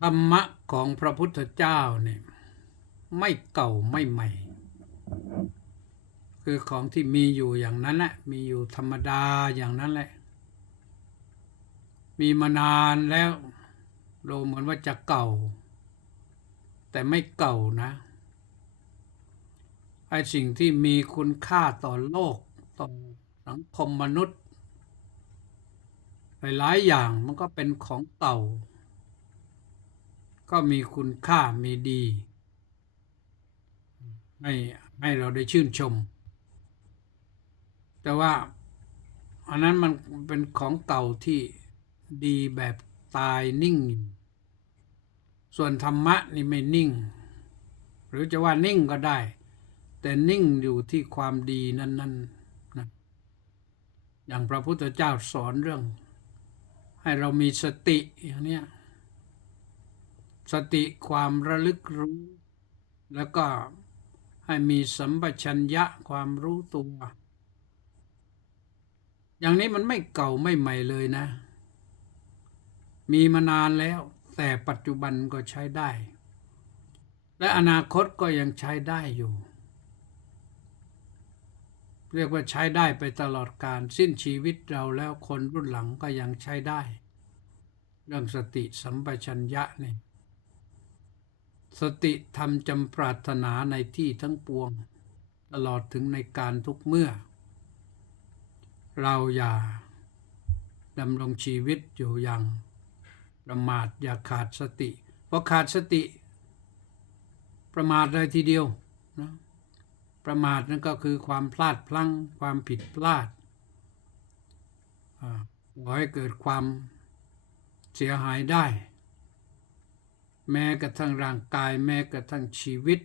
ธรรมะของพระพุทธเจ้าเนี่ยไม่เก่าไม่ใหม่ คือของที่มีอยู่อย่างนั้นแหละมีอยู่ธรรมดาอย่างนั้นแหละ มีมานานแล้วดูเหมือนว่าจะเก่า แต่ไม่เก่านะไอ้สิ่งที่มีคุณค่าต่อโลกต่อสังคมมนุษย์หลายๆอย่างมันก็เป็นของเก่า ก็มีคุณค่ามีดี ให้ให้เราได้ชื่นชม แต่ว่าอันนั้นมันเป็นของเก่าที่ดีแบบตายนิ่ง ส่วนธรรมะนี่ไม่นิ่ง หรือจะว่านิ่งก็ได้ แต่นิ่งอยู่ที่ความดีนั้นๆนะอย่างพระพุทธเจ้าสอนเรื่อง ให้เรามีสติอย่างเนี้ย สติความระลึกรู้ แล้วก็ให้มีสัมปชัญญะความรู้ตัว อย่างนี้มันไม่เก่าไม่ใหม่เลยนะ มีมานานแล้ว แต่ปัจจุบันก็ใช้ได้ และอนาคตก็ยังใช้ได้อยู่ เรียกว่าใช้ได้ไปตลอดการสิ้นชีวิตเราแล้วคนรุ่นหลังก็ยังใช้ได้ เรื่องสติสัมปชัญญะนี่ สติธรรมจำปรารถนาในที่ทั้งปวง ตลอดถึงในการทุกเมื่อ เราอย่าดำรงชีวิตอยู่อย่างประมาทอย่าขาดสติเพราะขาดสติ ประมาทเลยทีเดียวนะประมาทนั่นก็คือความพลาดพลั้งความผิดพลาดก่อให้เกิดความเสียหายได้ แม้กระทั่งร่างกายแม้กระทั่งชีวิต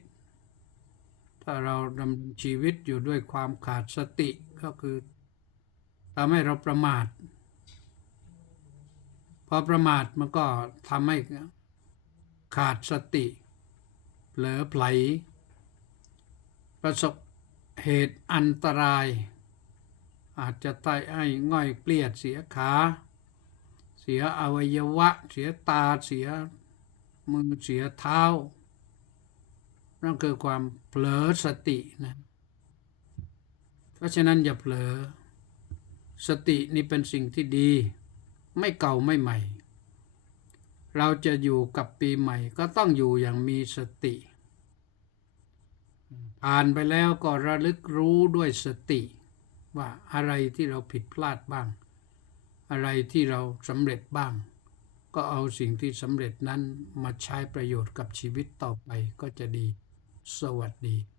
ถ้าเราดำชีวิตอยู่ด้วยความขาดสติก็คือทำให้เราประมาท พอประมาทมันก็ทำให้ขาดสติเผลอไผลประสบเหตุอันตราย อาจจะตายไอ้ง่อยเปลียดเสียขา เสียอวัยวะ เสียตาเสีย มือเสียเท้านั่นคือความเผลอสตินะ เพราะฉะนั้นอย่าเผลอ สตินี่เป็นสิ่งที่ดี ไม่เก่าไม่ใหม่ เราจะอยู่กับปีใหม่ก็ต้องอยู่อย่างมีสติผ่านไปแล้วก็ระลึกรู้ด้วยสติ ว่าอะไรที่เราผิดพลาดบ้าง อะไรที่เราสำเร็จบ้าง ก็เอาสิ่งที่สำเร็จนั้นมาใช้ประโยชน์กับชีวิตต่อไปก็จะดี สวัสดี